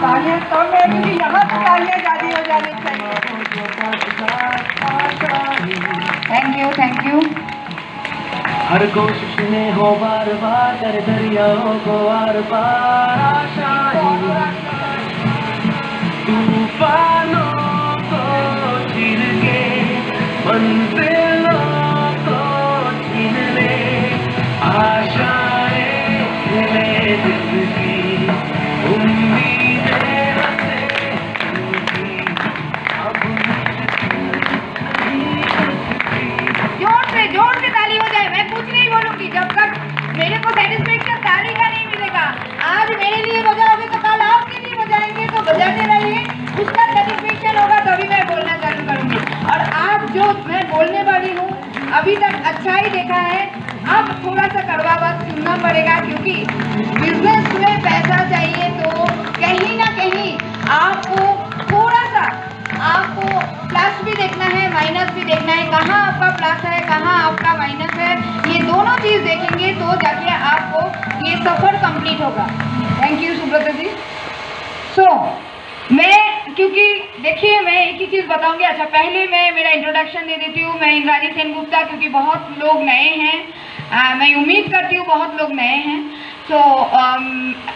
तालियां तो क्योंकि यहाँ तो तालियां ज़्यादा हो जानी चाहिए। Thank you. हर कोशिश में हो बार बार कर दरियाओं को आर पार आशाएं, तूफानों को चीर के मंजिलों को छीन ले, आशाएं ले दिल की, उम्मीदें हंसे टूटी, अब जोर से ताली हो जाए। मैं कुछ नहीं बोलूंगी जब तक मेरे को सेटिस्फेक्शन ताली का नहीं मिलेगा। आज मेरे लिए बजाओगे तो कल आपके लिए बजाएंगे, तो बजाते रहिए, उसका सेटिस्फेक्शन होगा तभी मैं बोलना चालू करूंगी। और आज जो मैं बोलने वाली हूँ अभी तक अच्छा ही देखा है, अब थोड़ा सा कड़वा बात सुनना पड़ेगा, क्योंकि बिजनेस में पैसा चाहिए तो कहीं ना कहीं आपको थोड़ा सा आपको प्लस भी देखना है, माइनस भी देखना है। कहाँ आपका प्लस है, कहाँ आपका माइनस है, ये दोनों चीज़ देखेंगे तो जाके आपको ये सफ़र कंप्लीट होगा। थैंक यू सुब्रता जी। मैं क्योंकि देखिए मैं एक ही चीज़ बताऊंगी। अच्छा, पहले मैं मेरा इंट्रोडक्शन दे देती हूँ। मैं इंद्रानी सेनगुप्ता, क्योंकि बहुत लोग नए हैं, मैं उम्मीद करती हूँ बहुत लोग नए हैं।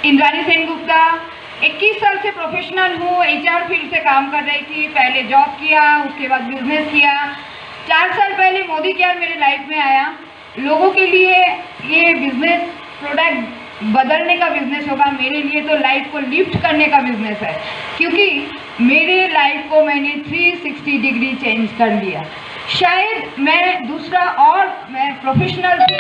इंद्रानी सेनगुप्ता 21 साल से प्रोफेशनल हूँ, HR फील्ड से काम कर रही थी। पहले जॉब किया, उसके बाद बिजनेस किया। 4 साल पहले मोदी केयर मेरे लाइफ में आया। लोगों के लिए ये बिजनेस प्रोडक्ट बदलने का बिजनेस होगा, मेरे लिए तो लाइफ को लिफ्ट करने का बिजनेस है, क्योंकि मेरे लाइफ को मैंने 360 डिग्री चेंज कर लिया। शायद मैं दूसरा और मैं प्रोफेशनल थी,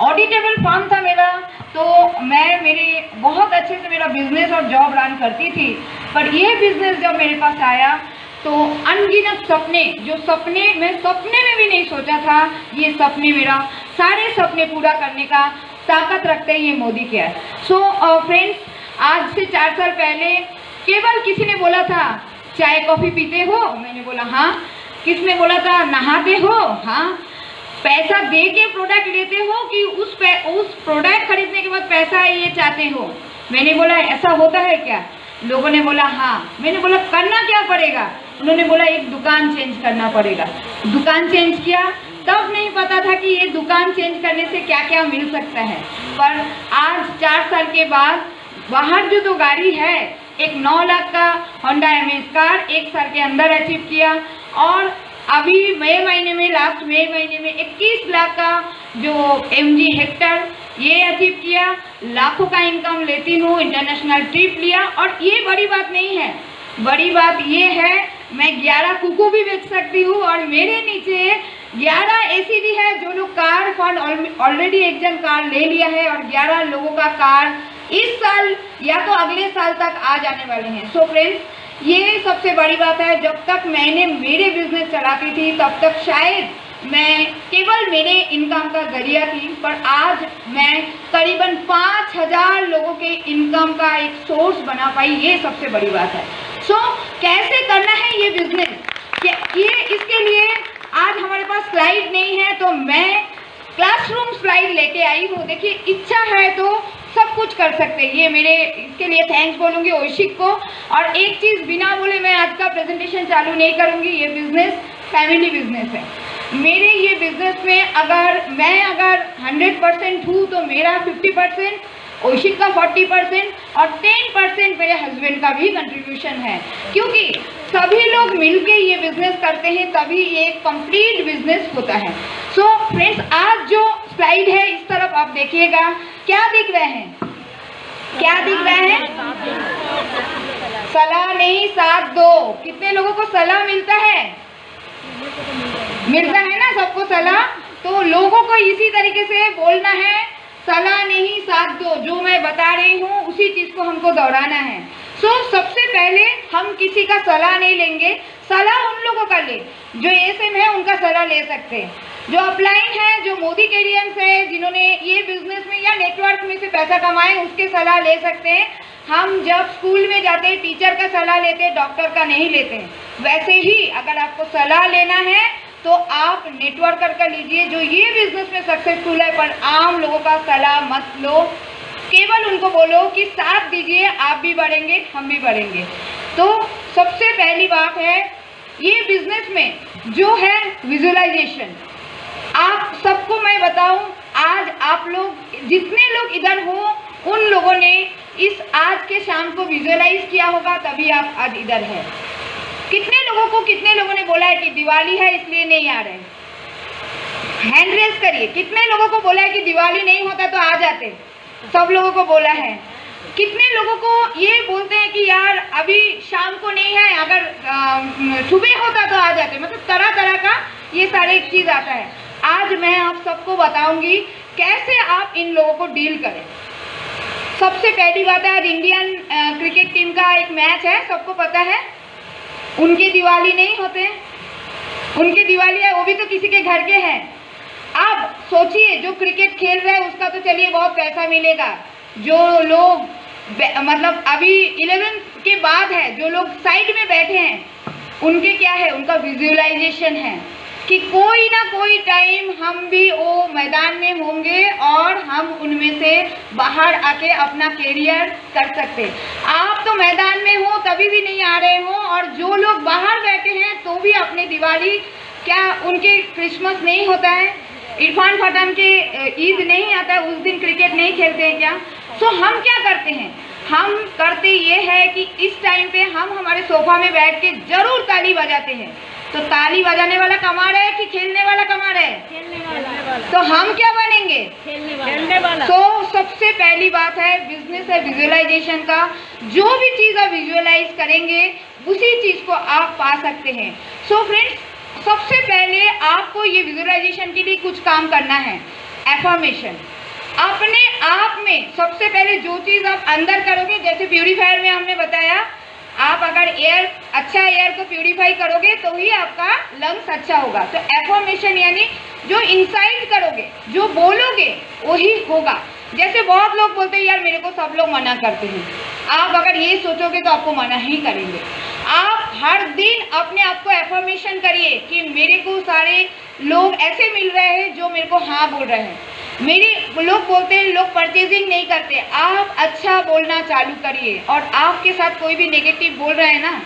ऑडिटेबल फर्म था मेरा, तो मैं मेरे बहुत अच्छे से मेरा बिजनेस और जॉब रन करती थी। पर ये बिजनेस जब मेरे पास आया तो अनगिनत सपने, जो सपने मैं सपने में भी नहीं सोचा था, ये सपने मेरा सारे सपने पूरा करने का ताकत रखते हैं ये मोदी केयर। फ्रेंड्स, आज से 4 साल पहले केवल किसी ने बोला था चाय कॉफ़ी पीते हो, मैंने बोला हाँ। किसने बोला था नहाते हो, हाँ। पैसा दे के प्रोडक्ट लेते हो कि उस प्रोडक्ट खरीदने के बाद पैसा ये चाहते हो, मैंने बोला ऐसा होता है क्या? लोगों ने बोला हाँ। मैंने बोला करना क्या पड़ेगा? उन्होंने बोला एक दुकान चेंज करना पड़ेगा। दुकान चेंज किया, तब नहीं पता था कि ये दुकान चेंज करने से क्या क्या मिल सकता है। पर आज 4 साल के बाद बाहर जो गाड़ी है, एक 9 लाख का होंडा एमेज कार 1 साल के अंदर अचीव किया, और अभी लास्ट मई महीने में 21 लाख का जो MG हेक्टर ये अचीव किया। लाखों का इनकम लेती हूँ, इंटरनेशनल ट्रिप लिया। और ये बड़ी बात नहीं है, बड़ी बात ये है मैं 11 कुकू भी बेच सकती हूँ, और मेरे नीचे 11 ACD है। जो लोग कार फंड ऑलरेडी एक जन कार ले लिया है, और 11 लोगों का कार इस साल या तो अगले साल तक आ जाने वाले हैं। फ्रेंड्स, ये सबसे बड़ी बात है। जब तक मैंने मेरे बिजनेस चलाती थी तब तक शायद मैं केवल मेरे इनकम का जरिया थी, पर आज मैं करीबन 5000 लोगों के इनकम का एक सोर्स बना पाई, ये सबसे बड़ी बात है। कैसे करना है ये बिजनेस, ये इसके लिए आज हमारे पास स्लाइड नहीं है, तो मैं क्लासरूम स्लाइड लेके आई हूँ। देखिए, इच्छा है तो सब कुछ कर सकते हैं। ये मेरे इसके लिए थैंक्स बोलूँगी ओशिक को। और एक चीज़ बिना बोले मैं आज का प्रेजेंटेशन चालू नहीं करूँगी। ये बिजनेस फैमिली बिजनेस है। मेरे ये बिजनेस में अगर 100% हूँ तो मेरा 50%, ओशिक का 40% और 10% मेरे हस्बैंड का भी कंट्रीब्यूशन है, क्योंकि सभी लोग मिलके ये बिजनेस करते हैं, तभी ये एक कंप्लीट बिजनेस होता है। फ्रेंड्स, आज जो स्लाइड है इस तरफ आप देखिएगा, क्या दिख रहे हैं? क्या दिख रहे हैं? सलाह नहीं, साथ दो। कितने लोगों को सलाह मिलता है? मिलता है ना सबको सलाह। तो लोगों को इसी तरीके से बोलना है, सलाह नहीं साथ दो। जो मैं बता रही हूँ उसी चीज़ को हमको दोहराना है। सबसे पहले हम किसी का सलाह नहीं लेंगे, सलाह उन लोगों का ले जो ASM है, उनका सलाह ले सकते हैं। जो अपलाइन है, जो मोदी कैरियंस है, जिन्होंने ये बिजनेस में या नेटवर्क में से पैसा कमाए, उसके सलाह ले सकते हैं। हम जब स्कूल में जाते हैं टीचर का सलाह लेते हैं, डॉक्टर का नहीं लेते हैं। वैसे ही अगर आपको सलाह लेना है तो आप नेटवर्कर का लीजिए जो ये बिजनेस में सक्सेसफुल है, पर आम लोगों का सलाह मत लो। केवल उनको बोलो कि साथ दीजिए, आप भी बढ़ेंगे, हम भी बढ़ेंगे। तो सबसे पहली बात है ये बिजनेस में जो है विजुअलाइजेशन। आप सबको मैं बताऊं, आज आप लोग जितने लोग इधर हो उन लोगों ने इस आज के शाम को विजुअलाइज किया होगा, तभी आप आज इधर हैं। कितने लोगों ने बोला है कि दिवाली है इसलिए नहीं आ रहे? हैंड रेज करिए। कितने लोगों को बोला है कि दिवाली नहीं होता तो आ जाते? सब लोगों को बोला है। कितने लोगों को ये बोलते हैं कि यार अभी शाम को नहीं है, अगर सुबह होता तो आ जाते? मतलब तरह तरह का ये सारे चीज़ आता है। आज मैं आप सबको बताऊंगी कैसे आप इन लोगों को डील करें। सबसे पहली बात है, आज इंडियन क्रिकेट टीम का एक मैच है, सबको पता है। उनकी दिवाली नहीं होते, उनकी दिवाली है वो भी तो किसी के घर के हैं। अब सोचिए जो क्रिकेट खेल रहा है उसका तो चलिए बहुत पैसा मिलेगा, जो लोग मतलब अभी 11 के बाद है, जो लोग साइड में बैठे हैं उनके क्या है, उनका विजुअलाइजेशन है कि कोई ना कोई टाइम हम भी वो मैदान में होंगे और हम उनमें से बाहर आके अपना कैरियर कर सकते। आप तो मैदान में हो तभी भी नहीं आ रहे हो, और जो लोग बाहर बैठे हैं तो भी अपने दिवाली, क्या उनके क्रिसमस नहीं होता है, इरफान पठान के ईद नहीं आता है, उस दिन क्रिकेट नहीं खेलते हैं क्या? सो हम क्या करते हैं, हम करते ये है कि इस टाइम पे हम हमारे सोफा में बैठ के जरूर ताली बजाते हैं। तो ताली बजाने वाला कमा रहा है कि खेलने वाला कमा रहा है? खेलने वाला। तो हम क्या बनेंगे? खेलने वाला। तो सबसे पहली बात है बिजनेस है विजुअलाइजेशन का। जो भी चीज़ आप विजुअलाइज करेंगे उसी चीज़ को आप पा सकते हैं। सो फ्रेंड्स, सबसे पहले आपको ये विजुअलाइजेशन के लिए कुछ काम करना है। एफर्मेशन अपने आप में सबसे पहले जो चीज़ आप अंदर करोगे, जैसे प्यूरीफायर में हमने बताया, आप अगर अच्छा एयर को प्यूरीफाई करोगे तो ही आपका लंग्स अच्छा होगा। तो एफर्मेशन यानी जो इनसाइड करोगे, जो बोलोगे वही होगा। जैसे बहुत लोग बोलते हैं यार मेरे को सब लोग मना करते हैं, आप अगर ये सोचोगे तो आपको मना ही करेंगे। आप हर दिन अपने आप को एफर्मेशन करिए कि मेरे को सारे लोग ऐसे मिल रहे हैं जो मेरे को हाँ बोल रहे हैं। मेरे लोग बोलते हैं लोग परचेजिंग नहीं करते, आप अच्छा बोलना चालू करिए। और आपके साथ कोई भी नेगेटिव बोल रहे हैं ना,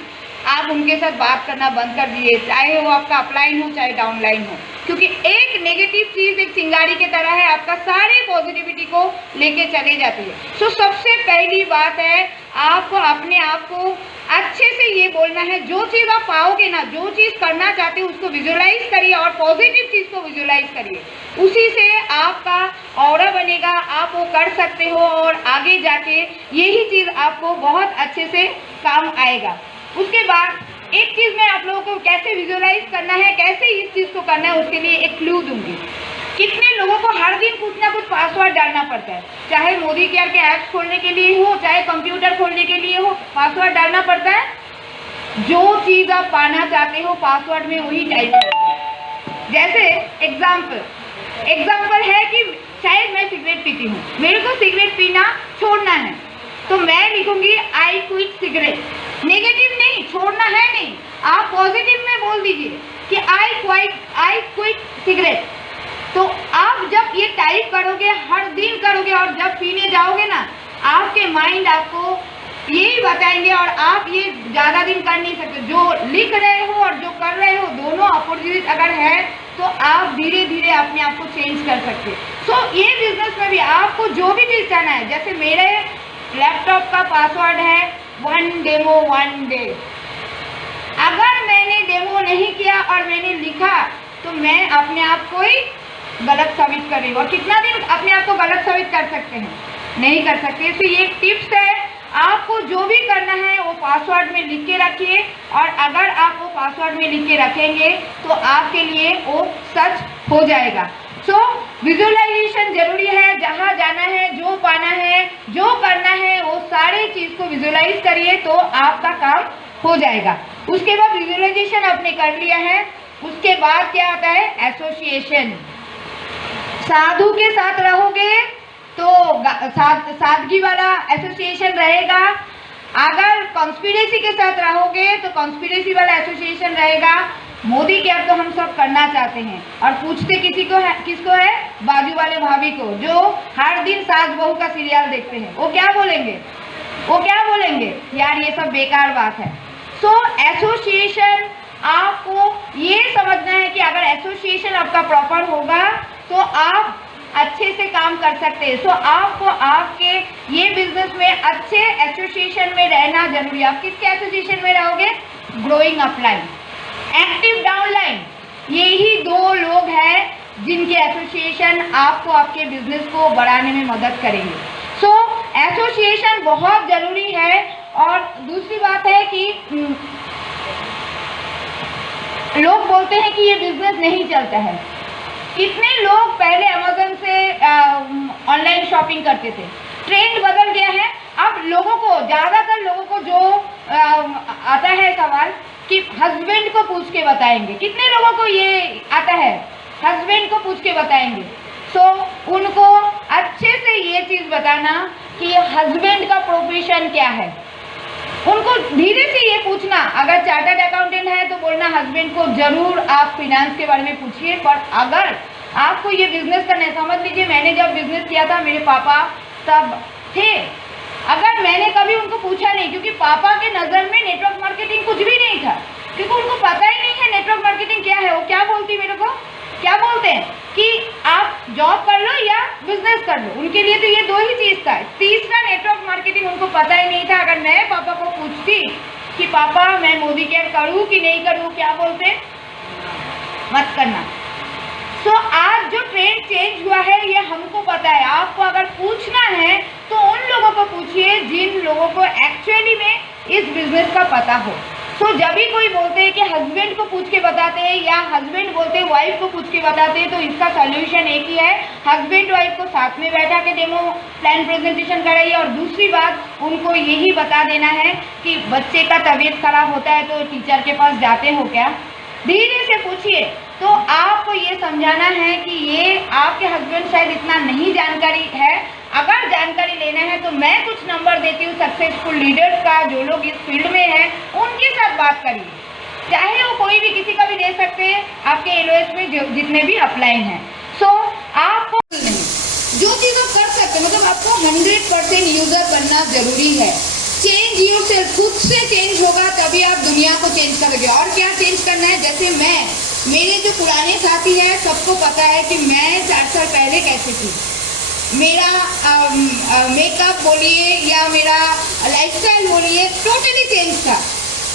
आप उनके साथ बात करना बंद कर दीजिए, चाहे वो आपका अपलाइन हो चाहे डाउनलाइन हो, क्योंकि एक नेगेटिव चीज़ एक चिंगारी की तरह है, आपका सारे पॉजिटिविटी को लेके चले जाती है। सो सबसे पहली बात है आपको अपने आप को अच्छे से ये बोलना है। जो चीज़ आप पाओगे ना, जो चीज़ करना चाहते हो उसको विजुअलाइज करिए और पॉजिटिव चीज़ को विजुअलाइज करिए, उसी से आपका ऑरा बनेगा, आप वो कर सकते हो और आगे जाके यही चीज़ आपको बहुत अच्छे से काम आएगा। उसके बाद एक चीज़ मैं आप लोगों को कैसे विजुअलाइज करना है, कैसे इस चीज़ को करना है, उसके लिए एक क्लू दूंगी। कितने लोगों को हर दिन कुछ ना कुछ पासवर्ड डालना पड़ता है, चाहे मोदी केयर के ऐप्स खोलने के लिए हो चाहे कंप्यूटर खोलने के लिए हो, पासवर्ड डालना पड़ता है। जो चीज़ आप पाना चाहते हो पासवर्ड में वही टाइप करो। जैसे एग्जाम्पल है कि शायद मैं सिगरेट पीती हूँ, मेरे को सिगरेट पीना छोड़ना है, तो मैं लिखूंगी आई क्विट सिगरेट। नेगेटिव नहीं, छोड़ना है नहीं, आप पॉजिटिव में बोल दीजिए कि आई क्विट सिगरेट। तो आप जब ये टाइप करोगे, हर दिन करोगे, और जब पीने जाओगे ना, आपके माइंड आपको यही बताएंगे, और आप ये ज़्यादा दिन कर नहीं सकते। जो लिख रहे हो और जो कर रहे हो दोनों अपोजिट अगर है तो आप धीरे धीरे अपने आप को चेंज कर सकते। सो ये बिजनेस में भी आपको जो भी चीज़ करना है, जैसे मेरे लैपटॉप का पासवर्ड है 1 डेमो 1 डे। अगर मैंने डेमो नहीं किया और मैंने लिखा तो मैं अपने आप को ही गलत साबित कर रही हूँ। और कितना दिन अपने आप को गलत साबित कर सकते हैं? नहीं कर सकते। तो ये टिप्स है, आपको जो भी करना है वो पासवर्ड में लिख के रखिए, और अगर आप वो पासवर्ड में लिख के रखेंगे तो आपके लिए वो सच हो जाएगा। सो विजुअलाइजेशन जरूरी है। जहाँ जाना है, जो पाना है, जो करना है, वो सारे चीज़ को विजुअलाइज करिए तो आपका काम हो जाएगा। उसके बाद विजुअलाइजेशन आपने कर लिया है, उसके बाद क्या आता है? एसोसिएशन। साधु के साथ रहोगे तो सादगी वाला एसोसिएशन रहेगा, अगर कॉन्स्पिरेसी के साथ रहोगे तो कॉन्स्पिरेसी वाला एसोसिएशन रहेगा। मोदी केयर तो हम सब करना चाहते हैं, और पूछते किसी को है, किसको है? बाजू वाले भाभी को जो हर दिन सास बहू का सीरियल देखते हैं, वो क्या बोलेंगे? वो क्या बोलेंगे? यार ये सब बेकार बात है। सो एसोसिएशन, आपको ये समझना है कि अगर एसोसिएशन आपका प्रॉपर होगा तो आप अच्छे से काम कर सकते हैं। सो आपको आपके ये बिजनेस में अच्छे एसोसिएशन में रहना जरूरी है। आप किसके एसोसिएशन में रहोगे? ग्रोइंग अपलाइन, एक्टिव डाउनलाइन, यही दो लोग हैं जिनके एसोसिएशन आपको आपके बिजनेस को बढ़ाने में मदद करेंगे। सो एसोसिएशन बहुत ज़रूरी है। और दूसरी बात है कि लोग बोलते हैं कि ये बिजनेस नहीं चलता है। कितने लोग पहले अमेज़न से ऑनलाइन शॉपिंग करते थे, ट्रेंड बदल गया है। अब लोगों को, ज़्यादातर लोगों को जो आता है सवाल कि हस्बैंड को पूछ के बताएंगे। कितने लोगों को ये आता है? हस्बैंड को पूछ के बताएंगे। सो उनको अच्छे से ये चीज़ बताना कि हस्बैंड का प्रोफेशन क्या है। उनको धीरे से ये पूछना, अगर चार्टर्ड अकाउंटेंट है तो बोलना हस्बैंड को ज़रूर आप फिनेंस के बारे में पूछिए। पर अगर आपको ये बिज़नेस करना है, समझ लीजिए मैंने जब बिज़नेस किया था, मेरे पापा तब थे, अगर मैंने कभी उनको पूछा नहीं, क्योंकि पापा के नज़र में नेटवर्क मार्केटिंग कुछ भी नहीं था, क्योंकि उनको पता ही नहीं है नेटवर्क मार्केटिंग क्या है। वो क्या बोलती मेरे को, क्या बोलते हैं कि आप जॉब कर लो या बिजनेस कर लो। उनके लिए तो ये दो ही चीज़ था, तीसरा नेटवर्क मार्केटिंग उनको पता ही नहीं था। अगर मैं पापा को पूछती कि पापा मैं मोदी केयर करूँ कि नहीं करूँ, क्या बोलते? मत करना। सो आज जो ट्रेंड चेंज हुआ है ये हमको पता है। आपको अगर पूछना है तो उन लोगों को पूछिए जिन लोगों को एक्चुअली में इस बिजनेस का पता हो। सो जब भी कोई बोलते हैं कि हस्बैंड को पूछ के बताते हैं या हस्बैंड बोलते हैं वाइफ को पूछ के बताते हैं, तो इसका सॉल्यूशन एक ही है, हस्बैंड वाइफ को साथ में बैठा के डेमो प्लान प्रेजेंटेशन कराइए। और दूसरी बात उनको यही बता देना है कि बच्चे का तबीयत खराब होता है तो टीचर के पास जाते हो क्या, धीरे से पूछिए। तो आपको ये समझाना है कि ये आपके हस्बैंड शायद इतना नहीं जानकारी है। अगर जानकारी लेना है तो मैं कुछ नंबर देती हूँ सक्सेसफुल लीडर्स का, जो लोग इस फील्ड में हैं, उनके साथ बात करिए। चाहे वो कोई भी, किसी का भी दे सकते हैं, आपके एलओएस में जितने भी अपलाइन हैं। सो आपको जो चीज़ आप कर सकते हैं, मतलब आपको 100% यूजर बनना जरूरी है। चेंज योरसेल्फ, खुद से चेंज होगा तभी आप दुनिया को चेंज करोगे। और क्या चेंज करना है? जैसे मेरे जो पुराने साथी हैं सबको पता है कि मैं 4 साल पहले कैसे थी। मेरा मेकअप बोलिए या मेरा लाइफस्टाइल बोलिए, टोटली चेंज था।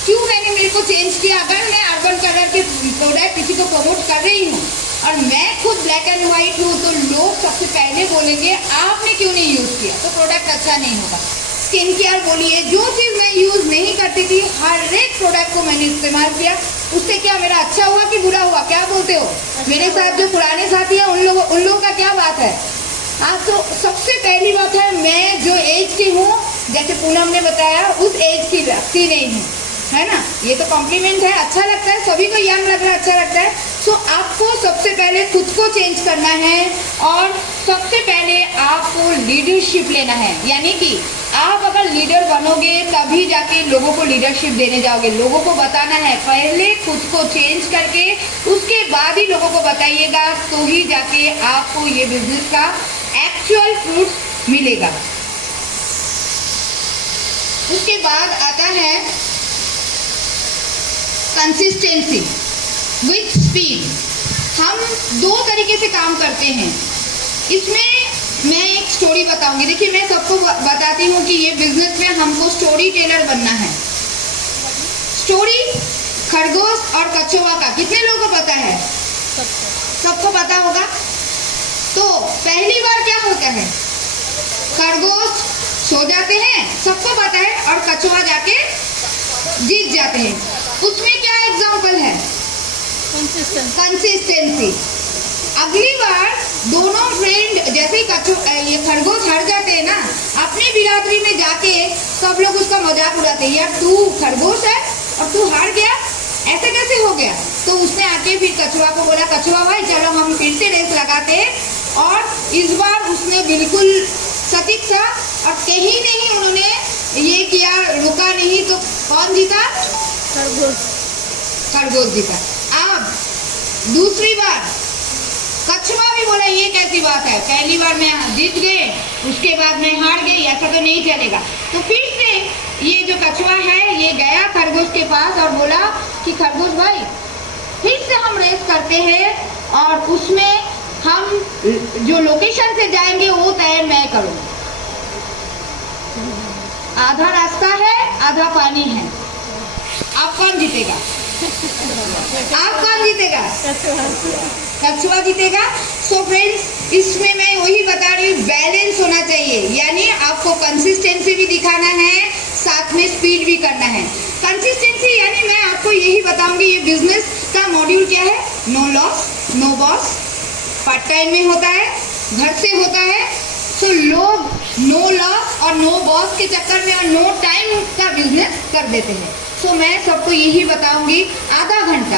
क्यों मैंने मेरे को चेंज किया? अगर मैं अर्बन कलर के प्रोडक्ट किसी को प्रमोट कर रही हूँ और मैं खुद ब्लैक एंड वाइट हूँ, तो लोग सबसे पहले बोलेंगे आपने क्यों नहीं यूज़ किया, तो प्रोडक्ट अच्छा नहीं होगा। स्किन केयर बोलिए, जो चीज़ मैं यूज़ नहीं करती थी हर एक प्रोडक्ट को मैंने इस्तेमाल किया। उससे क्या मेरा अच्छा हुआ कि बुरा हुआ? क्या बोलते हो? मेरे साथ जो पुराने साथी हैं उन लोगों का क्या बात है? हाँ, तो सबसे पहली बात है, मैं जो एज की हूँ, जैसे पूनम ने बताया, उस एज की लगती नहीं हूँ, है ना। ये तो कॉम्प्लीमेंट है, अच्छा लगता है, सभी को यंग लग रहा है, अच्छा लगता है। सो आपको सबसे पहले खुद को चेंज करना है और सबसे पहले आपको लीडरशिप लेना है। यानी कि आप अगर लीडर बनोगे तभी जाके लोगों को लीडरशिप देने जाओगे। लोगों को बताना है, पहले खुद को चेंज करके उसके बाद ही लोगों को बताइएगा, तो ही जाके आपको ये बिजनेस का एक्चुअल फ्रूट मिलेगा। उसके बाद आता है कंसिस्टेंसी विथ स्पीड। हम दो तरीके से काम करते हैं। इसमें मैं एक स्टोरी बताऊंगी। देखिए, मैं सबको बताती हूँ कि ये बिजनेस में हमको स्टोरी टेलर बनना है। स्टोरी खरगोश और कछुआ का कितने लोगों को पता है? सबको पता होगा। तो पहली बार क्या होता है, खरगोश सो जाते हैं, सबको पता है, और कछुआ जाके जीत जाते हैं। उसमें क्या एग्जाम्पल है? कंसिस्टेंसी। अगली बार दोनों फ्रेंड, जैसे ही ये खरगोश हार जाते हैं ना, अपनी बिरादरी में जाके सब लोग उसका मजाक उड़ाते हैं, यार तू खरगोश है और तू हार गया, ऐसे कैसे हो गया? तो उसने आके फिर कछुआ को बोला, कछुआ भाई चलो हम फिर से रेस लगाते हैं। और इस बार उसने बिल्कुल सटीक था और कहीं नहीं उन्होंने ये किया, रुका नहीं। तो कौन जीता? खरगोश जीता। अब दूसरी बार कछुआ भी बोला ये कैसी बात है, पहली बार मैं जीत गए उसके बाद मैं हार गई, ऐसा तो नहीं चलेगा। तो फिर से ये जो कछुआ है ये गया खरगोश के पास और बोला कि खरगोश भाई फिर से हम रेस करते हैं और उसमें हम जो लोकेशन से जाएंगे वो तय मैं करूँगा। आधा रास्ता है आधा पानी है, आप कौन जीतेगा? आप कौन जीतेगा? कछुआ जीतेगा। सो फ्रेंड्स इसमें मैं वही बता रही हूँ, बैलेंस होना चाहिए, यानी आपको कंसिस्टेंसी भी दिखाना है, साथ में स्पीड भी करना है। कंसिस्टेंसी यानी मैं आपको यही बताऊंगी, ये बिजनेस का मॉड्यूल क्या है, no loss no boss, part time में होता है, घर से होता है। सो लोग नो लॉस और नो बॉस के चक्कर में और नो टाइम का बिजनेस कर देते हैं। सो मैं सबको यही बताऊंगी, आधा घंटा,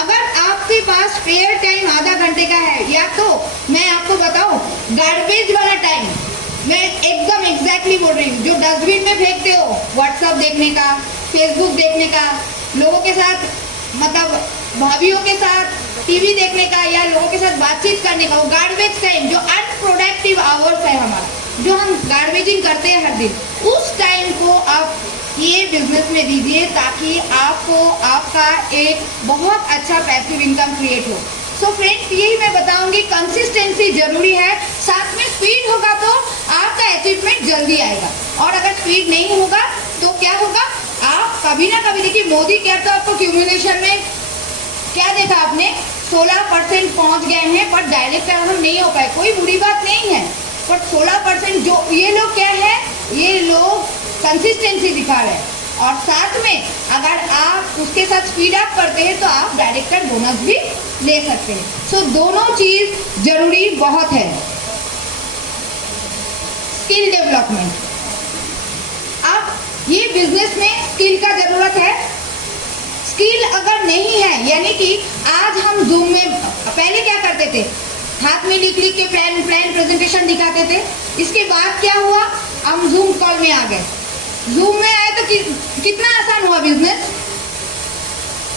अगर आपके पास स्पेयर टाइम आधा घंटे का है, या तो मैं आपको बताऊं गार्बेज वाला टाइम, मैं एकदम एग्जैक्टली बोल रही हूँ, जो डस्टबिन में फेंकते हो, व्हाट्सएप देखने का, फेसबुक देखने का, लोगों के साथ मतलब भाभीयों के साथ टीवी देखने का या लोगों के साथ बातचीत करने का, वो गार्बेज टाइम जो अनप्रोडक्टिव आवर्स है हमारा, जो हम गार्बेजिंग करते हैं हर दिन, उस टाइम को आप ये बिजनेस में दीजिए ताकि आपको आपका एक बहुत अच्छा पैसिव इनकम क्रिएट हो। सो फ्रेंड्स यही मैं बताऊंगी, कंसिस्टेंसी जरूरी है, साथ में स्पीड होगा तो आपका अचीवमेंट जल्दी आएगा, और अगर स्पीड नहीं होगा तो क्या होगा, आप कभी ना कभी, देखिए मोदी क्या तो आपको क्यूमुलेशन में क्या देखा आपने, 16% पहुंच गए हैं, पर डायरेक्ट हम नहीं हो पाए, कोई बुरी बात नहीं है, पर 16% जो ये लोग क्या है, ये लोग कंसिस्टेंसी दिखा रहे हैं, और साथ में अगर आप उसके साथ स्पीड अप करते हैं तो आप डायरेक्टर बोनस भी ले सकते हैं। सो दोनों चीज जरूरी बहुत है। स्किल डेवलपमेंट, अब ये बिजनेस में स्किल का जरूरत है। स्किल अगर नहीं है, यानी कि आज हम जूम में पहले क्या करते थे, हाथ में लिख लिख के प्लान प्रेजेंटेशन दिखाते थे, इसके बाद क्या हुआ, हम जूम कॉल में आ गए, जूम में आए तो कितना आसान हुआ बिजनेस,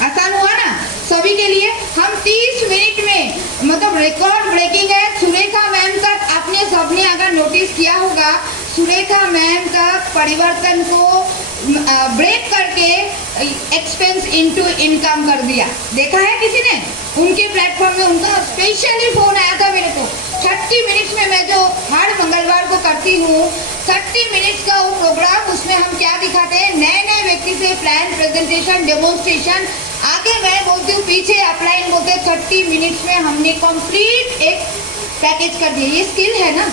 आसान हुआ ना सभी के लिए। हम 30 मिनट में, मतलब रिकॉर्ड ब्रेकिंग है, सुरेखा मैम का आपने सबने अगर नोटिस किया होगा, सुरेखा मैम का परिवर्तन को ब्रेक करके एक्सपेंस इनटू इनकम कर दिया, देखा है किसी ने? उनके प्लेटफॉर्म में उनका स्पेशली फोन आया था मेरे को, 30 मिनट्स में, मैं जो हर मंगलवार को करती हूँ 30 मिनट्स का वो प्रोग्राम, उसमें हम क्या दिखाते हैं, नए नए व्यक्ति से प्लान प्रेजेंटेशन डेमोन्स्ट्रेशन, आगे मैं बोलती हूँ पीछे अपलाइन बोलते हैं, 30 मिनट्स में हमने कंप्लीट एक पैकेज कर दिया। ये स्किल है ना,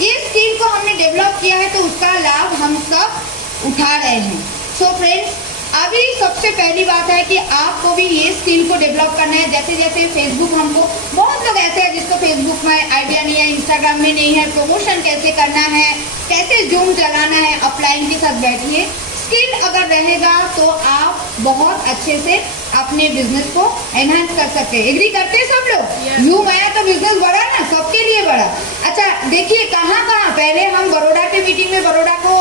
ये स्किल को हमने डेवलप किया है, तो उसका लाभ हम सब उठा रहे हैं। सो फ्रेंड्स अभी सबसे पहली बात है कि आपको भी ये स्किल को डेवलप करना है। जैसे जैसे फेसबुक, हमको बहुत लोग ऐसे हैं जिसको फेसबुक में आइडिया नहीं है, इंस्टाग्राम में नहीं है, प्रमोशन कैसे करना है, कैसे जूम चलाना है, अपलाइन के साथ बैठिए। स्किल अगर रहेगा तो आप बहुत अच्छे से अपने बिजनेस को एनहांस कर सकते हैं। एग्री करते हैं सब लोग? जूम आया तो बिजनेस बढ़ा ना, सबके लिए बढ़ा। अच्छा देखिए कहाँ कहाँ, पहले हम बड़ौदा के मीटिंग में बड़ौदा को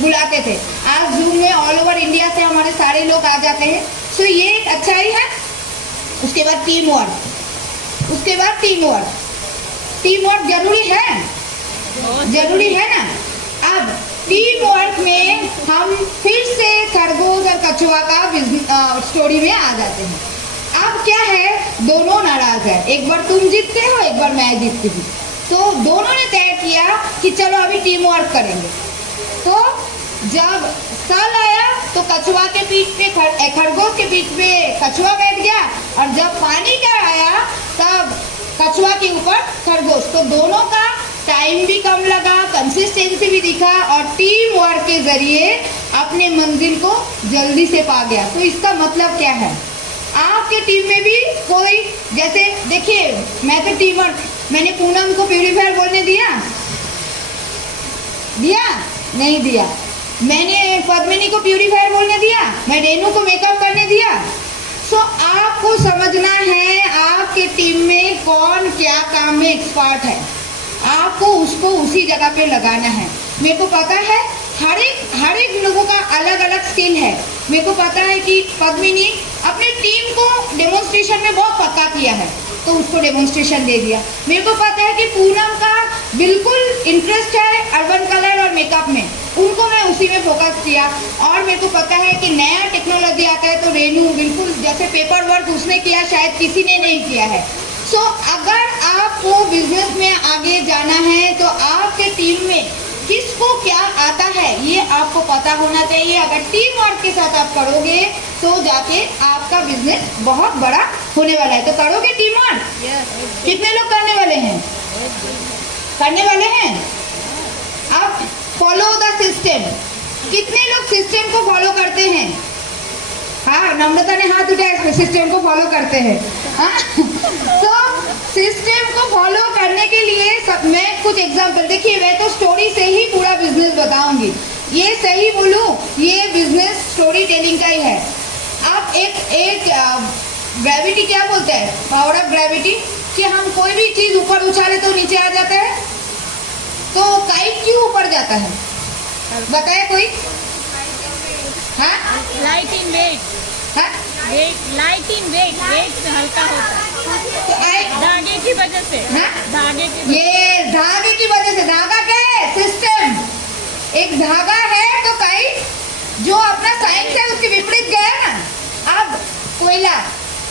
बुलाते थे, आज जूम में ऑल ओवर इंडिया से हमारे सारे लोग आ जाते हैं। सो ये एक अच्छाई है। उसके बाद टीम वर्क, उसके बाद टीम वर्क, टीम वर्क जरूरी है, जरूरी है ना। अब टीम वर्क में हम फिर से खरगोश और कछुआ का स्टोरी में आ जाते हैं। अब क्या है, दोनों नाराज है, एक बार तुम जीतते हो, एक बार मैं जीतती हूँ, तो दोनों ने तय किया कि चलो अभी टीम वर्क करेंगे। तो जब साल आया तो कछुआ के पीठ पे खरगोश के पीठ पे कछुआ बैठ गया, और जब पानी का आया तब कछुआ के ऊपर खरगोश। तो दोनों का टाइम भी कम लगा, कंसिस्टेंसी भी दिखा, और टीम वर्क के जरिए अपने मंजिल को जल्दी से पा गया। तो इसका मतलब क्या है, आपके टीम में भी कोई, जैसे देखिए मैं तो टीम वर्क, मैंने पूनम को प्यूरीफायर बोलने दिया नहीं दिया, मैंने पद्मिनी को प्यूरीफायर बोलने दिया, मैं रेनू को मेकअप करने दिया। सो आपको समझना है आपके टीम में कौन क्या काम में एक्सपर्ट है, आपको उसको उसी जगह पे लगाना है। मेरे को पता है हर एक लोगों का अलग अलग स्किल है। मेरे को पता है कि पद्मिनी अपने टीम को डेमोन्स्ट्रेशन में बहुत पक्का किया है, तो उसको डेमोन्स्ट्रेशन दे दिया। मेरे को पता है कि पूनम का बिल्कुल इंटरेस्ट है अर्बन कलर और मेकअप में, उनको मैं उसी में फोकस किया। और मेरे को पता है कि नया टेक्नोलॉजी आता है तो रेनू बिल्कुल जैसे पेपर वर्क उसने किया शायद किसी ने नहीं किया है। सो अगर आपको बिजनेस में आगे जाना है तो आपके टीम में किसको क्या आता है ये आपको पता होना चाहिए। अगर टीम वर्क के साथ आप करोगे तो जाके आपका बिजनेस बहुत बड़ा होने वाला है। तो करोगे टीम वर्क? कितने लोग करने वाले हैं? करने वाले हैं? आप फॉलो द सिस्टम। कितने लोग सिस्टम को फॉलो करते हैं? हाँ, नम्रता ने हाथ उठाया, सिस्टम को फॉलो करते हैं। हाँ तो सिस्टम को फॉलो करने के लिए मैं कुछ एग्जांपल, देखिए मैं तो स्टोरी से ही पूरा बिजनेस बताऊंगी। ये सही बोलूं, ये बिजनेस स्टोरी टेलिंग का ही है। आप एक ग्रेविटी क्या बोलते हैं, पावर ऑफ ग्रेविटी, कि हम कोई भी चीज ऊपर उछाले तो नीचे आ जाता है। तो काइट क्यों ऊपर जाता है बताए कोई? हाँ, लाइट इन वेट, हाँ? लाइट इन वेट से हल्का होता है तो धागे की वजह से। हाँ? धागे की ये धागे की वजह से। धागा क्या है? सिस्टम। एक धागा है तो कई जो अपना साइंस है उसके विपरीत गया ना। अब कोयला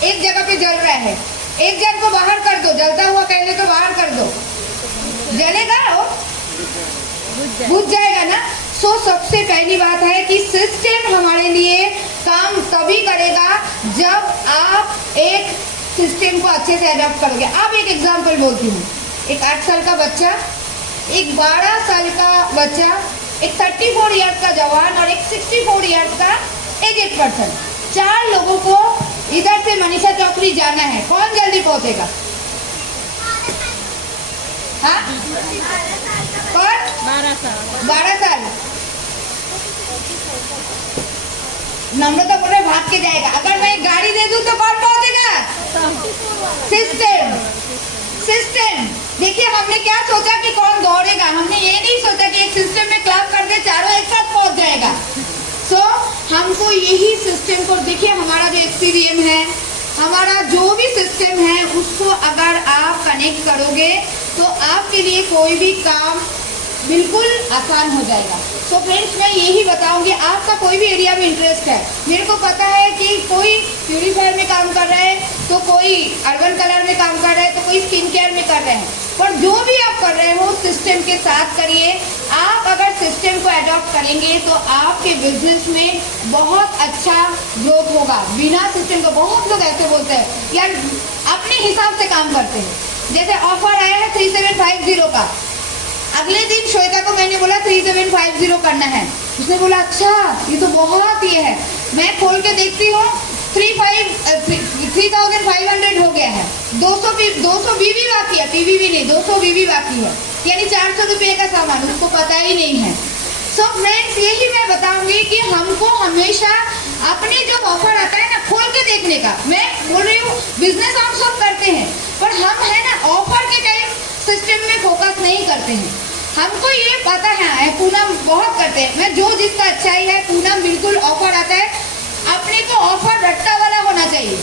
एक जगह पे जल रहा है, एक जन को बाहर कर दो, जलता हुआ कहने तो बाहर कर दो, जलेगा वो? बुझ जाएगा ना। सो सबसे पहली बात है कि सिस्टम हमारे लिए काम तभी करेगा जब आप एक सिस्टम को अच्छे से अडॉप्ट करोगे। अब एक एग्जांपल बोलती हूँ। एक 8 साल का बच्चा, एक 12 साल का बच्चा, एक 34 ईयर्स का जवान और एक 64 ईयर्स का एजेड पर्सन, 4 लोगों को इधर से मनीषा चौकड़ी जाना है। कौन जल्दी पहुंचेगा? हाँ, कौन? 12 साल। नम्रता बोल रहे भाग के जाएगा। अगर मैं एक गाड़ी दे दूं तो कौन पहुंचेगा? सिस्टम। देखिए हमने क्या सोचा कि कौन दौड़ेगा, हमने ये नहीं सोचा कि एक सिस्टम में क्लैप कर दे चारों एक साथ पहुंच जाएगा। सो हमको यही सिस्टम को, देखिए हमारा जो HCVM है, हमारा जो भी सिस्टम है उसको अगर आप कनेक्ट करोगे तो आपके लिए कोई भी काम बिल्कुल आसान हो जाएगा। सो फ्रेंड्स मैं यही बताऊंगी, आपका कोई भी एरिया में इंटरेस्ट है, मेरे को पता है कि कोई प्यूरीफायर में काम कर रहा है, तो कोई अर्बन कलर में काम कर रहा है, तो कोई स्किन केयर में कर रहे हैं, पर जो भी आप कर रहे हो सिस्टम के साथ करिए। आप अगर सिस्टम को अडॉप्ट करेंगे तो आपके बिजनेस में बहुत अच्छा ग्रोथ होगा। बिना सिस्टम को बहुत लोग ऐसे बोलते हैं यार अपने हिसाब से काम करते हैं। जैसे ऑफर आया है 3750 का, अगले दिन श्वेता को मैंने बोला 3750 करना है, उसने बोला अच्छा ये तो बहुत ये है। मैं खोल के देखती हूँ 3500 हो गया है, 200 बीवी बाकी है, पीवी भी नहीं, 200 बीवी बाकी है, यानी 400 रुपये का सामान उसको पता ही नहीं है। सो फ्रेंड्स यही मैं बताऊंगी कि हमको हमेशा अपने जो ऑफर आता है ना खोल के देखने का। मैं बोल रही हूँ बिजनेस हम सब करते हैं, पर हम है ना ऑफर के टाइम सिस्टम में फोकस नहीं करते हैं। हमको ये पता है, पूनम बहुत करते हैं, मैं जो जिसका अच्छाई है, पूनम बिल्कुल ऑफर आता है, अपने को ऑफर रट्टा वाला होना चाहिए।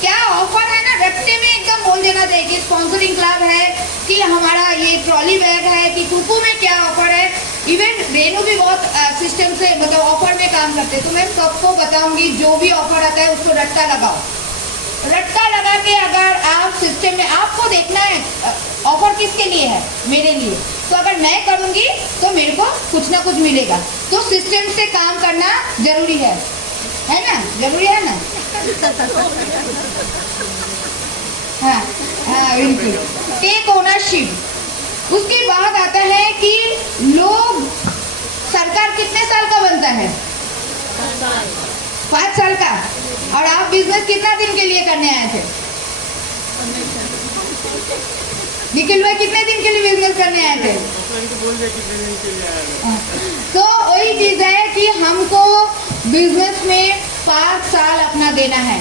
क्या ऑफर है ना रट्टे में एकदम बोल देना चाहिए कि स्पॉन्सरिंग क्लब है, कि हमारा ये ट्रॉली बैग है, कि कुकू में क्या ऑफर है। इवन रेनू भी बहुत सिस्टम से मतलब ऑफर में काम करते हैं। तो मैं सबको बताऊंगी जो भी ऑफर आता है उसको रट्टा लगाओ। रट्टा लगा के अगर आप सिस्टम में, आपको देखना है ऑफर किसके लिए है, मेरे लिए, तो अगर मैं करूंगी तो मेरे को कुछ ना कुछ मिलेगा। तो सिस्टम से काम करना जरूरी है ना? जरूरी है ना? हाँ हाँ बिल्कुल। Take ownership. उसके बाद आता है कि लोग, सरकार कितने साल का बनता है? 5 साल का। और आप बिजनेस कितना दिन के लिए करने आए थे? निखिल भाई कितने दिन के लिए बिजनेस करने आए थे? तो वही चीज है कि हमको बिजनेस में 5 साल अपना देना है।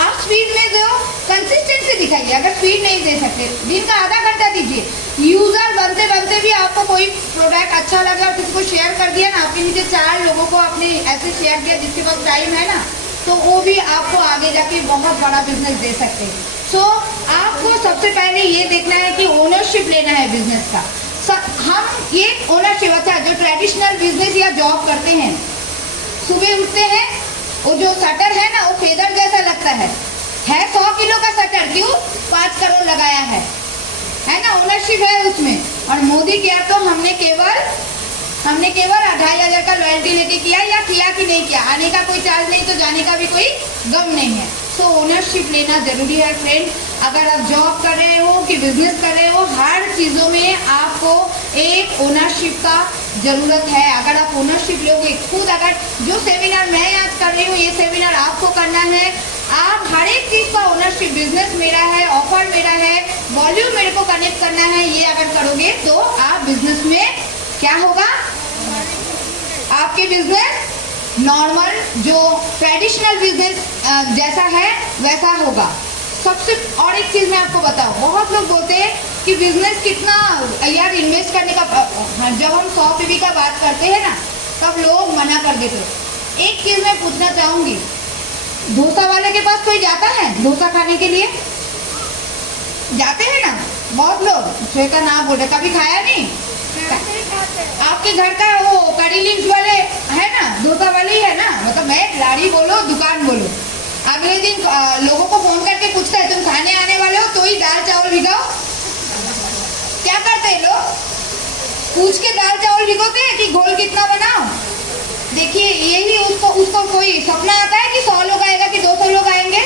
आप स्पीड में दो, कंसिस्टेंसी दिखाइए। अगर स्पीड नहीं दे सकते, दिन का आधा घंटा दीजिए। यूजर बनते बनते भी आपको कोई प्रोडक्ट अच्छा लगा और किसी को शेयर कर दिया ना, आपके नीचे 4 लोगों को आपने ऐसे शेयर किया जिसके पास टाइम है ना, तो वो भी आपको आगे जाके बहुत बड़ा बिजनेस दे सकते हैं। सो आपको सबसे पहले ये देखना है कि ओनरशिप लेना है बिजनेस का। हम ये ओनरशिप, अच्छा जो ट्रेडिशनल बिजनेस या जॉब करते हैं, सुबह उठते हैं, वो जो शटर है ना वो फेदर जैसा लगता है 100 किलो का शटर, क्यों 5 करोड़ लगाया है ना, ओनरशिप है उसमें। और मोदी केयर तो हमने केवल 2,500 का लॉयल्टी लेके किया, या किया कि नहीं किया, आने का कोई चार्ज नहीं तो जाने का भी कोई गम नहीं है। तो ओनरशिप लेना जरूरी है फ्रेंड। अगर आप जॉब कर रहे हो कि बिजनेस कर रहे हो, हर चीज़ों में आपको एक ओनरशिप का ज़रूरत है। अगर आप ओनरशिप लोगे खुद, अगर जो सेमिनार मैं आज कर रही हूँ ये सेमिनार आपको करना है, आप हर एक चीज़ का ओनरशिप, बिजनेस मेरा है, ऑफर मेरा है, वॉल्यूम मेरे को कनेक्ट करना है, ये अगर करोगे तो आप बिजनेस में क्या होगा, आपके बिजनेस नॉर्मल जो ट्रेडिशनल बिजनेस जैसा है वैसा होगा। सबसे और एक चीज़ मैं आपको बताऊं, बहुत लोग बोलते हैं कि बिजनेस कितना यार इन्वेस्ट करने का, जब हम 100 पीवी का बात करते हैं ना तब लोग मना कर देते हैं। एक चीज़ मैं पूछना चाहूँगी, डोसा वाले के पास कोई जाता है डोसा खाने के लिए? जाते हैं ना बहुत लोग, श्वेता ना बोले, कभी खाया नहीं? आपके घर का वो कड़ी लिंच वाले है ना, डोसा वाले ही है ना, मतलब मैं लाड़ी बोलो दुकान बोलो, अगले दिन लोगों को फोन करके पूछता है तुम खाने आने वाले हो तो ही दाल चावल भिगाओ। क्या करते हैं लोग, पूछ के दाल चावल भिगोते हैं कि घोल कितना बनाओ। देखिए यही उसको कोई सपना आता है कि 100 लोग आएगा कि 200 लोग आएंगे।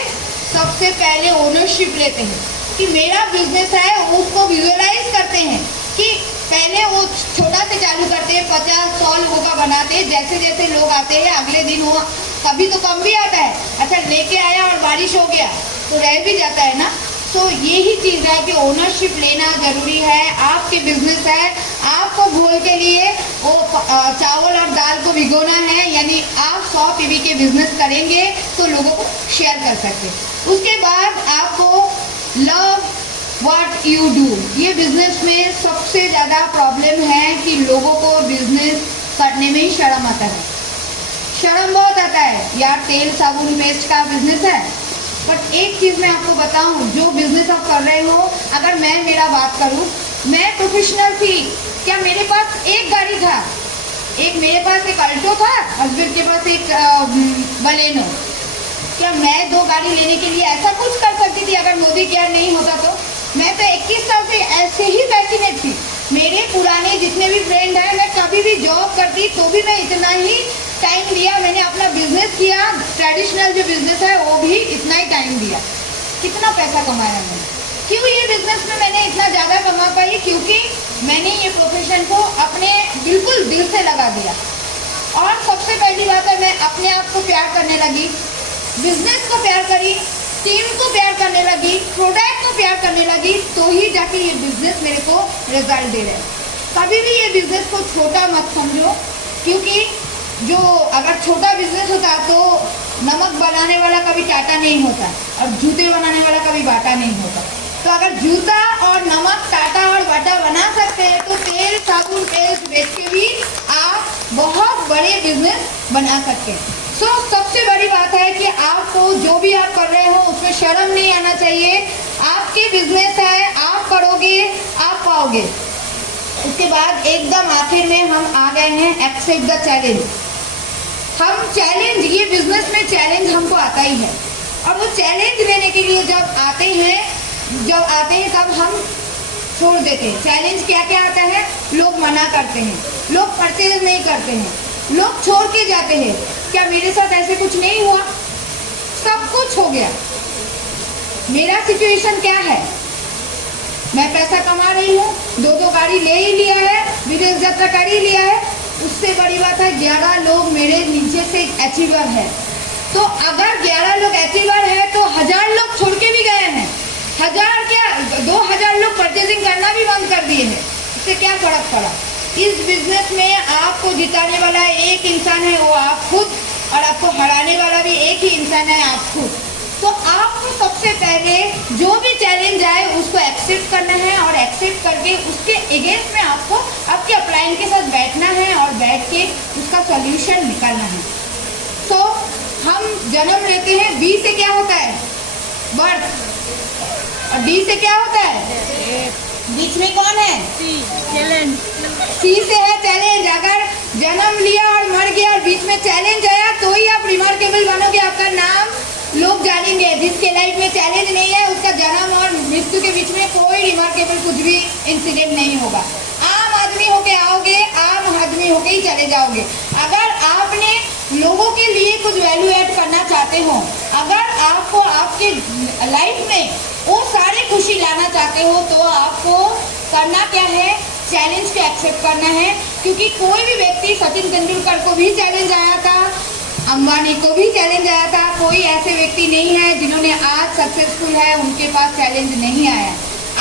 सबसे पहले ओनरशिप लेते हैं कि मेरा बिजनेस है, उसको विजुअलाइज करते हैं कि पहले वो छोटा से चालू करते हैं, 50-100 लोगों का बनाते हैं, जैसे जैसे लोग आते हैं अगले दिन वो कभी तो कम भी आता है, अच्छा लेके आया और बारिश हो गया तो रह भी जाता है ना। तो यही चीज़ है कि ओनरशिप लेना ज़रूरी है। आपके बिजनेस है, आपको घोल के लिए वो चावल और दाल को भिगोना है, यानी आप 100 पीवी के बिजनेस करेंगे तो लोगों को शेयर कर सकते। उसके बाद आपको लव व्हाट यू डू, ये बिजनेस में सबसे ज़्यादा प्रॉब्लम है कि लोगों को बिजनेस करने में ही शर्म आता है, शर्म बहुत आता है यार, तेल साबुन पेस्ट का बिजनेस है। बट एक चीज़ मैं आपको बताऊं, जो बिजनेस आप कर रहे हो, अगर मैं मेरा बात करूं, मैं प्रोफेशनल थी, क्या मेरे पास एक गाड़ी था, एक मेरे पास एक अल्टो था, हस्बैंड के पास एक बलेनो, क्या मैं 2 गाड़ी लेने के लिए ऐसा कुछ कर सकती थी अगर मोदी केयर नहीं होता तो? मैं तो 21 साल से ऐसे ही पैशनेट थी। मेरे पुराने जितने भी फ्रेंड हैं, मैं कभी भी जॉब करती तो भी मैं इतना ही टाइम दिया, मैंने अपना बिजनेस किया, ट्रेडिशनल जो बिजनेस है वो भी इतना ही टाइम दिया। कितना पैसा कमाया मैंने, क्यों ये बिजनेस में मैंने इतना ज़्यादा कमा पाई? क्योंकि मैंने ये प्रोफेशन को अपने बिल्कुल दिल से लगा दिया। और सबसे पहली बात है, मैं अपने आप को प्यार करने लगी, बिजनेस को प्यार करी, टीम को प्यार करने लगी, प्रोडक्ट को प्यार करने लगी, तो ही जाके ये बिजनेस मेरे को रिजल्ट दे रहे हैं। कभी भी ये बिजनेस को छोटा मत समझो, क्योंकि जो अगर छोटा बिजनेस होता तो नमक बनाने वाला कभी टाटा नहीं होता और जूते बनाने वाला कभी बाटा नहीं होता। तो अगर जूता और नमक टाटा और बाटा बना सकते हैं तो तेल साबुन पेस्ट बेच के भी आप बहुत बड़े बिजनेस बना सकते हैं। सो सबसे बड़ी बात है कि आपको जो भी आप कर रहे हो उसमें शर्म नहीं आना चाहिए। आपके बिजनेस है, आप करोगे आप पाओगे। उसके बाद एकदम आखिर में हम आ गए हैं एक्सेप्ट द चैलेंज। हम चैलेंज, ये बिजनेस में चैलेंज हमको आता ही है, और वो चैलेंज लेने के लिए जब आते हैं तब हम छोड़ देते हैं। चैलेंज क्या क्या आता है, लोग मना करते हैं, लोग परचेज नहीं करते हैं, लोग छोड़ के जाते हैं। क्या मेरे साथ ऐसे कुछ नहीं हुआ? सब कुछ हो गया। मेरा सिचुएशन क्या है, मैं पैसा कमा रही हूँ, 2 गाड़ी ले ही लिया है, विदेश यात्रा कर ही लिया है। उससे बड़ी बात है 11 लोग मेरे नीचे से अचीवर है। तो अगर 11 लोग अचीवर है तो 1000 लोग छोड़ के भी गए हैं। 1000 क्या 2000 लोग परचेजिंग करना भी बंद कर दिए हैं। इससे क्या फर्क पड़ा? इस बिजनेस में आपको जिताने वाला एक इंसान है, वो आप खुद, और आपको हराने वाला भी एक ही इंसान है, आप खुद। तो आपको सबसे पहले जो भी चैलेंज आए उसको एक्सेप्ट करना है, और एक्सेप्ट करके उसके अगेंस्ट में आपको आपके अपलाइन के साथ बैठना है और बैठ के उसका सॉल्यूशन निकालना है। तो हम जन्म लेते हैं, बी से क्या होता है, बर्थ, और डी से क्या होता है? बीच में कौन है? चैलेंज। सी से है चैलेंज। अगर जन्म लिया और मर गया और बीच में चैलेंज आया तो ही आप रिमार्केबल बनोगे, आपका नाम लोग जानेंगे। जिसके लाइफ में चैलेंज नहीं है उसका जन्म और मृत्यु के बीच में कोई रिमार्केबल कुछ भी इंसिडेंट नहीं होगा। आम आदमी होके आओगे, आम आदमी होके ही चले जाओगे। अगर आपने लोगों के लिए कुछ वैल्यू ऐड करना चाहते हो, अगर आपको आपके लाइफ में वो सारी खुशी लाना चाहते हो तो आपको करना क्या है? चैलेंज को एक्सेप्ट करना है। क्योंकि कोई भी व्यक्ति, सचिन तेंदुलकर को भी चैलेंज आया था, अंबानी को भी चैलेंज आया था, कोई ऐसे व्यक्ति नहीं है जिन्होंने आज सक्सेसफुल है उनके पास चैलेंज नहीं आया।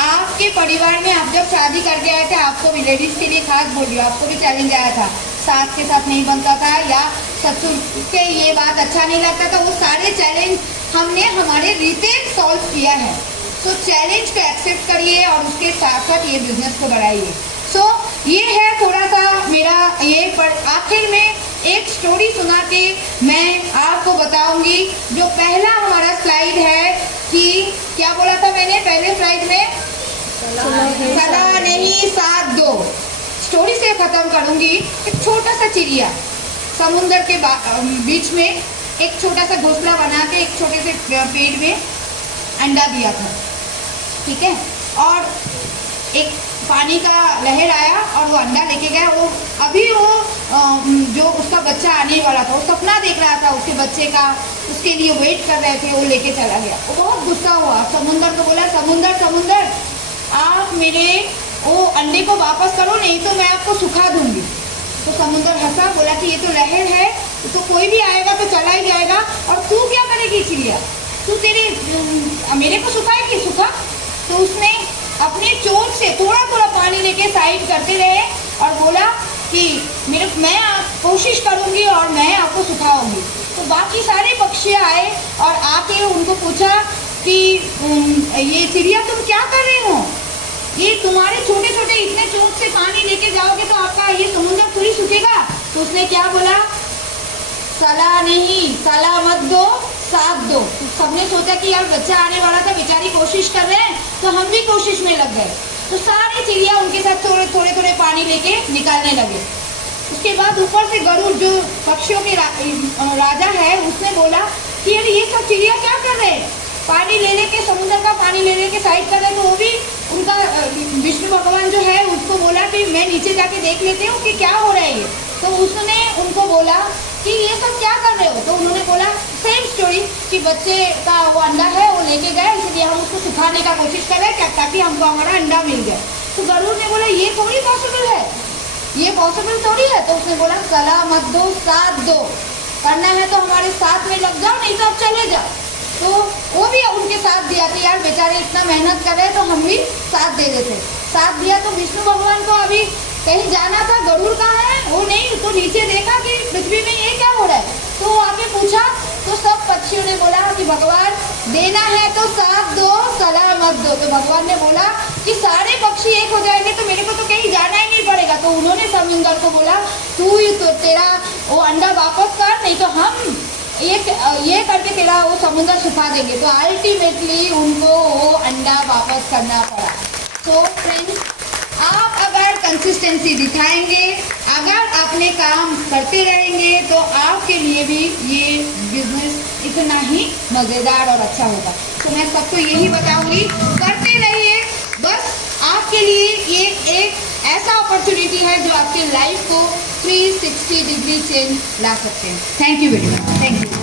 आपके परिवार में आप जब शादी करके आए थे, आपको भी, लेडीज के लिए खास बोल रही हूँ, आपको भी चैलेंज आया था, सास के साथ नहीं बनता था या ससुर के ये बात अच्छा नहीं लगता था, वो सारे चैलेंज हमने हमारे रीते सॉल्व किया है। तो चैलेंज को एक्सेप्ट करिए और उसके साथ साथ ये बिजनेस को बढ़ाइए। सो ये है थोड़ा सा मेरा ये, पर आखिर में एक स्टोरी सुना के मैं आपको बताऊंगी। जो पहला हमारा स्लाइड है कि क्या बोला था मैंने पहले स्लाइड में? सलाह नहीं साथ दो। स्टोरी से खत्म करूंगी। एक छोटा सा चिड़िया समुद्र के बीच में एक छोटा सा घोंसला बना के एक छोटे से पेड़ में अंडा दिया था, ठीक है। और एक पानी का लहर आया और वो अंडा लेके गया। वो अभी वो जो उसका बच्चा आने वाला था, वो सपना देख रहा था उसके बच्चे का, उसके लिए वेट कर रहे थे, वो लेके चला गया। वो बहुत गुस्सा हुआ, समुंदर को बोला, समुंदर समुंदर आप मेरे वो अंडे को वापस करो, नहीं तो मैं आपको सुखा दूंगी। तो समुंदर हंसा, बोला कि ये तो लहर है, तो कोई भी आएगा तो चला ही जाएगा, और तू क्या करेगी चिड़िया, तू मेरे को सुखाएगी, सुखा। तो उसने अपने चोंच से थोड़ा थोड़ा पानी लेके साइड करते रहे और बोला कि मैं कोशिश करूंगी और मैं आपको सुखाऊंगी। तो बाकी सारे पक्षी आए और आके उनको पूछा कि ये चिड़िया तुम क्या कर रहे हो, ये तुम्हारे छोटे छोटे इतने चोंच से पानी लेके जाओगे तो आपका ये समुद्र थोड़ी सूखेगा। तो उसने क्या बोला? सलाह नहीं, सलाह मत दो, साथ दो। सबने सोचा कि यार बच्चा आने वाला था, बेचारी कोशिश कर रहे हैं, तो हम भी कोशिश में लग गए। तो सारी चिड़िया उनके साथ थोड़े थोड़े पानी लेके निकालने लगे। उसके बाद ऊपर से गरुड़ जो पक्षियों के राजा है, उसने बोला कि यार ये सब चिड़िया क्या कर रहे हैं, पानी ले लेके समुद्र का पानी ले लेके साइड कर रहे। तो वो भी उनका विष्णु भगवान जो है उसको बोला कि मैं नीचे जाके देख लेती हूँ कि क्या हो रहा है ये। तो उसने उनको बोला कि ये सब क्या कर रहे हो। तो उन्होंने बोला सेम स्टोरी कि बच्चे का वो अंडा है वो लेके गए, इसलिए हम उसको सुखाने का कोशिश कर रहे हैं ताकि हमको हमारा अंडा मिल जाए। तो गरुड़ ने बोला ये थोड़ी पॉसिबल है, ये पॉसिबल थोड़ी है। तो उसने बोला सलाह मत दो, साथ दो, करना है तो हमारे साथ में लग जाओ, नहीं तो आप चले जाओ। तो वो भी उनके साथ दिया कि यार बेचारे इतना मेहनत कर रहे हैं तो हम भी साथ दे देते। साथ दिया तो विष्णु भगवान को अभी कहीं जाना था, गरुड़ कहाँ है वो नहीं, तो नीचे देखा कि पृथ्वी में ये क्या हो रहा है। तो वो आके पूछा, तो सब पक्षियों ने बोला कि भगवान देना है तो साथ दो, सलाह मत दो। तो भगवान ने बोला कि सारे पक्षी एक हो जाएंगे तो मेरे को तो कहीं जाना ही नहीं पड़ेगा। तो उन्होंने समुंदर को बोला तू ही तो तेरा वो अंडा वापस कर, नहीं तो हम ये करके तेरा वो समुंदर सुखा देंगे। तो अल्टीमेटली उनको वो अंडा वापस करना पड़ा। तो फ्रेंड्स, आप अगर कंसिस्टेंसी दिखाएंगे, अगर अपने काम करते रहेंगे तो आपके लिए भी ये बिजनेस इतना ही मज़ेदार और अच्छा होगा। तो मैं सबको यही बताऊंगी, करते रहिए। बस आपके लिए ये एक ऐसा अपॉर्चुनिटी है जो आपके लाइफ को 360 डिग्री चेंज ला सकते हैं। Thank you very much. Thank you.